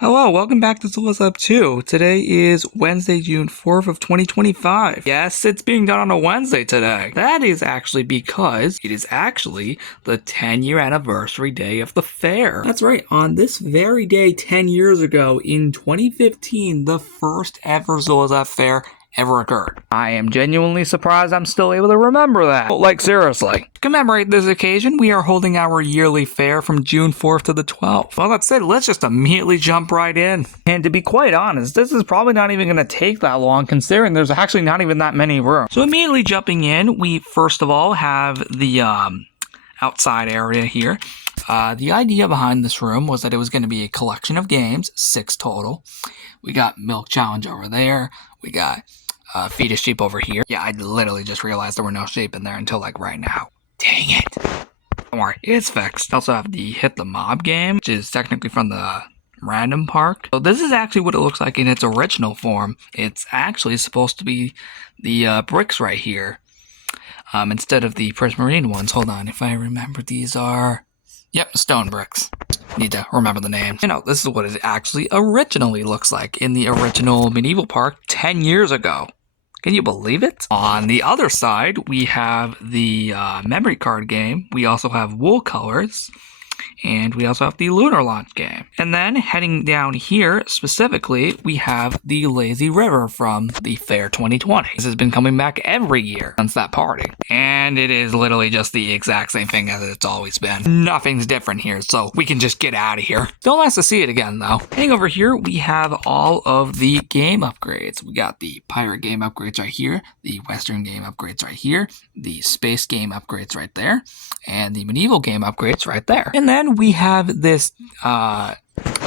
Hello, welcome back to Zulus Up 2. Today is Wednesday, June 4th of 2025. Yes, it's being done on a Wednesday today. That is actually because it is actually the 10-year anniversary day of the fair. That's right, on this very day 10 years ago in 2015, the first ever Zulus Up fair ever occurred. I am genuinely surprised I'm still able to remember that. Like, seriously. To commemorate this occasion, we are holding our yearly fair from June 4th to the 12th. Well, that said, let's just immediately jump right in. And to be quite honest, this is probably not even going to take that long, considering there's actually not even that many rooms. So immediately jumping in, we first of all have the outside area here. The idea behind this room was that it was going to be a collection of games, 6 total. We got Milk Challenge over there. We got Feed a Sheep over here. Yeah, I literally just realized there were no sheep in there until like right now. Dang it. Don't worry, it's fixed. We also have the Hit the Mob game, which is technically from the Random Park. So this is actually what it looks like in its original form. It's actually supposed to be the bricks right here. Instead of the Prismarine ones. Hold on, if I remember, these are... Yep, stone bricks. Need to remember the name. You know, this is what it actually originally looks like in the original Medieval Park 10 years ago. Can you believe it? On the other side, we have the memory card game. We also have Wool Colors. And we also have the Lunar Launch game. And then heading down here, specifically, we have the Lazy River from the Fair 2020. This has been coming back every year since that party. And it is literally just the exact same thing as it's always been. Nothing's different here, so we can just get out of here. Still nice to see it again, though. Heading over here, we have all of the game upgrades. We got the Pirate game upgrades right here, the Western game upgrades right here, the Space game upgrades right there, and the Medieval game upgrades right there. And then we have this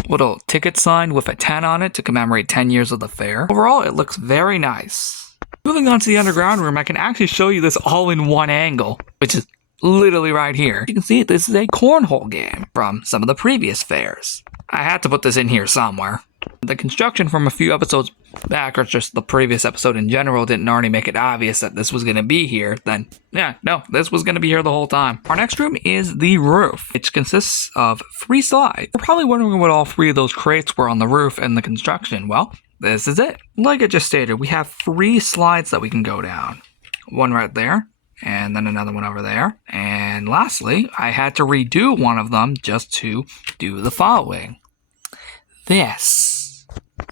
little ticket sign with a 10 on it to commemorate 10 years of the fair. Overall, it looks very nice. Moving on to the underground room, I can actually show you this all in one angle, which is literally right here. You can see this is a cornhole game from some of the previous fairs. I had to put this in here somewhere. The construction from a few episodes back, or just the previous episode in general, didn't already make it obvious that this was going to be here, then yeah, no, this was going to be here the whole time. Our next room is the roof, which consists of 3 slides. You're probably wondering what all 3 of those crates were on the roof and the construction. Well, this is it. Like I just stated, we have 3 slides that we can go down. One right there, and then another one over there. And lastly, I had to redo one of them just to do the following. This.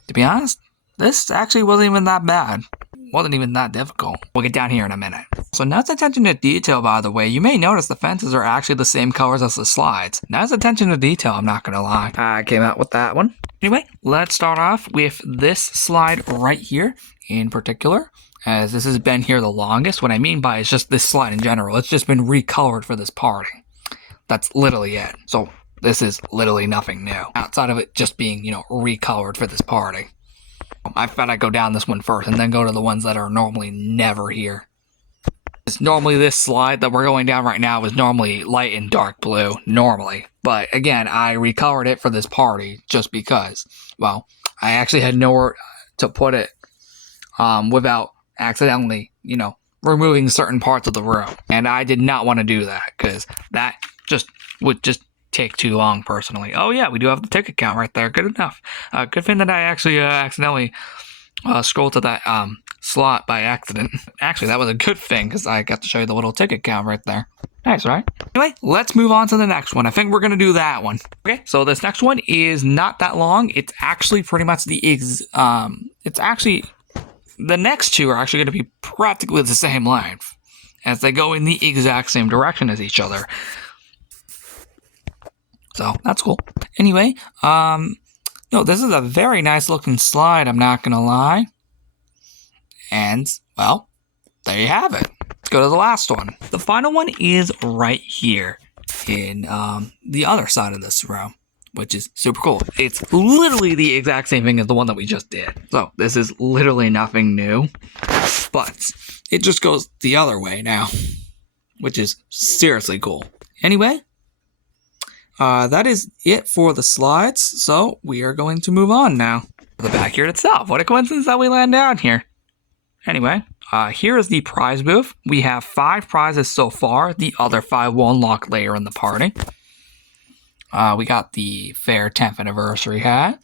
To be honest, this actually wasn't even that bad. Wasn't even that difficult. We'll get down here in a minute. So nice attention to detail, by the way. You may notice the fences are actually the same colors as the slides. Nice attention to detail, I'm not gonna lie. I came out with that one. Anyway, let's start off with this slide right here in particular, as this has been here the longest. What I mean by it's just this slide in general. It's just been recolored for this party. That's literally it. So this is literally nothing new, outside of it just being, recolored for this party. I thought I'd go down this one first and then go to the ones that are normally never here. It's normally this slide that we're going down right now is normally light and dark blue, normally. But again, I recolored it for this party just because, well, I actually had nowhere to put it without accidentally, removing certain parts of the room. And I did not want to do that because that would just take too long personally. Oh yeah, we do have the ticket count right there. Good enough. Good thing that I actually accidentally scrolled to that slot by accident. Actually, that was a good thing because I got to show you the little ticket count right there. Nice, right? Anyway, let's move on to the next one. I think we're going to do that one. Okay, so this next one is not that long. It's actually pretty much the the next 2 are actually going to be practically the same length as they go in the exact same direction as each other. So, that's cool. Anyway, this is a very nice looking slide, I'm not gonna lie. And, well, there you have it. Let's go to the last one. The final one is right here in the other side of this room, which is super cool. It's literally the exact same thing as the one that we just did. So, this is literally nothing new, but it just goes the other way now, which is seriously cool. Anyway, that is it for the slides, so we are going to move on now. The backyard itself. What a coincidence that we land down here. Anyway, here is the prize booth. We have 5 prizes so far. The other 5 will unlock later in the party. We got the Fair 10th Anniversary hat.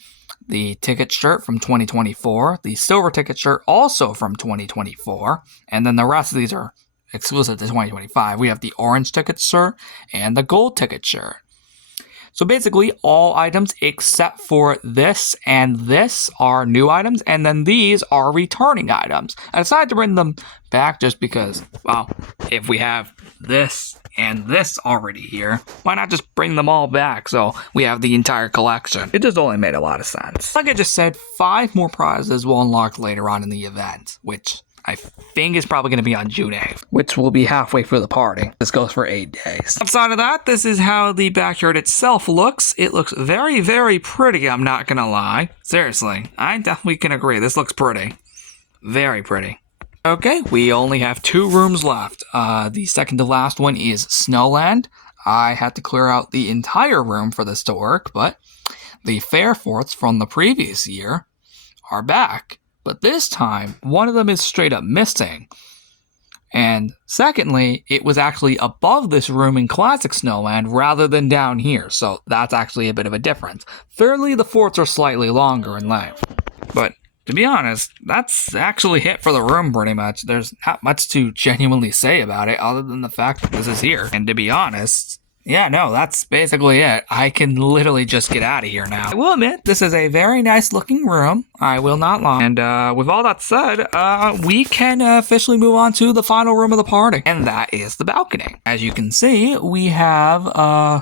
the ticket shirt from 2024, the silver ticket shirt also from 2024, and then the rest of these are exclusive to 2025. We have the orange ticket shirt and the gold ticket shirt. So basically, all items except for this and this are new items, and then these are returning items. I decided to bring them back just because, well, if we have this and this already here, why not just bring them all back so we have the entire collection? It just only made a lot of sense. Like I just said, 5 more prizes will unlock later on in the event, which I think is probably going to be on June 8th, which will be halfway through the party. This goes for 8 days. Outside of that, this is how the backyard itself looks. It looks very, very pretty, I'm not going to lie. Seriously, I definitely can agree. This looks pretty. Very pretty. Okay, we only have 2 rooms left. The second to last one is Snowland. I had to clear out the entire room for this to work, but the fair forts from the previous year are back. But this time, one of them is straight up missing. And secondly, it was actually above this room in Classic Snowland rather than down here, so that's actually a bit of a difference. Thirdly, the forts are slightly longer in length. But to be honest, that's actually it for the room pretty much. There's not much to genuinely say about it other than the fact that this is here. And to be honest, yeah, no, that's basically it. I can literally just get out of here now. I will admit, this is a very nice looking room. I will not lie. And with all that said, we can officially move on to the final room of the party. And that is the balcony. As you can see, we have,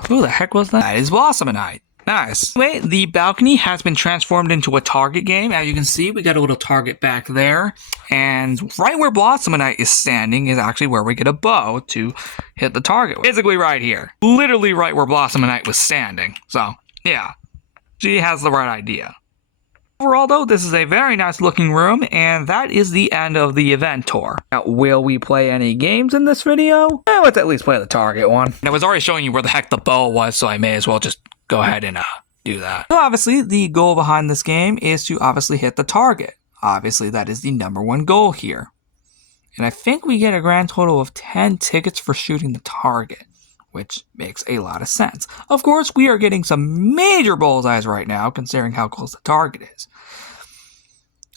who the heck was that? That is Blossomite. Nice. Anyway, the balcony has been transformed into a target game. As you can see, we got a little target back there. And right where Blossomite is standing is actually where we get a bow to hit the target. Basically right here. Literally right where Blossomite was standing. So, yeah. She has the right idea. Overall, though, this is a very nice looking room, and that is the end of the event tour. Now, will we play any games in this video? Let's at least play the target one. And I was already showing you where the heck the bow was, so I may as well just go ahead and do that. So obviously, the goal behind this game is to obviously hit the target. Obviously, that is the #1 goal here. And I think we get a grand total of 10 tickets for shooting the target, which makes a lot of sense. Of course, we are getting some major bullseyes right now, considering how close the target is.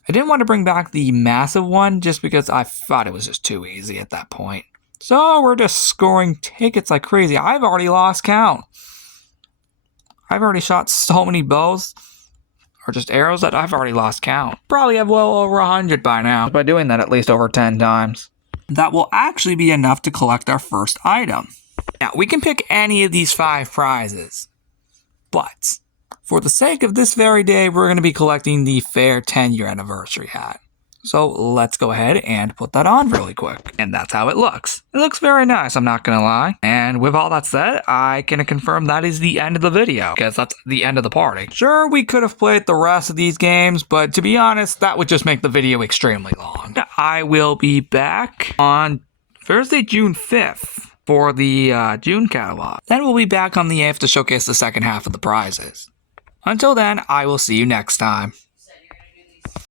I didn't want to bring back the massive one just because I thought it was just too easy at that point. So we're just scoring tickets like crazy. I've already lost count. I've already shot so many bows, or just arrows, that I've already lost count. Probably have well over 100 by now, by doing that at least over 10 times. That will actually be enough to collect our first item. Now, we can pick any of these 5 prizes, but for the sake of this very day, we're going to be collecting the Fair 10-year anniversary hat. So let's go ahead and put that on really quick. And that's how it looks. It looks very nice, I'm not going to lie. And with all that said, I can confirm that is the end of the video, because that's the end of the party. Sure, we could have played the rest of these games, but to be honest, that would just make the video extremely long. I will be back on Thursday, June 5th for the June catalog. Then we'll be back on the 8th to showcase the second half of the prizes. Until then, I will see you next time.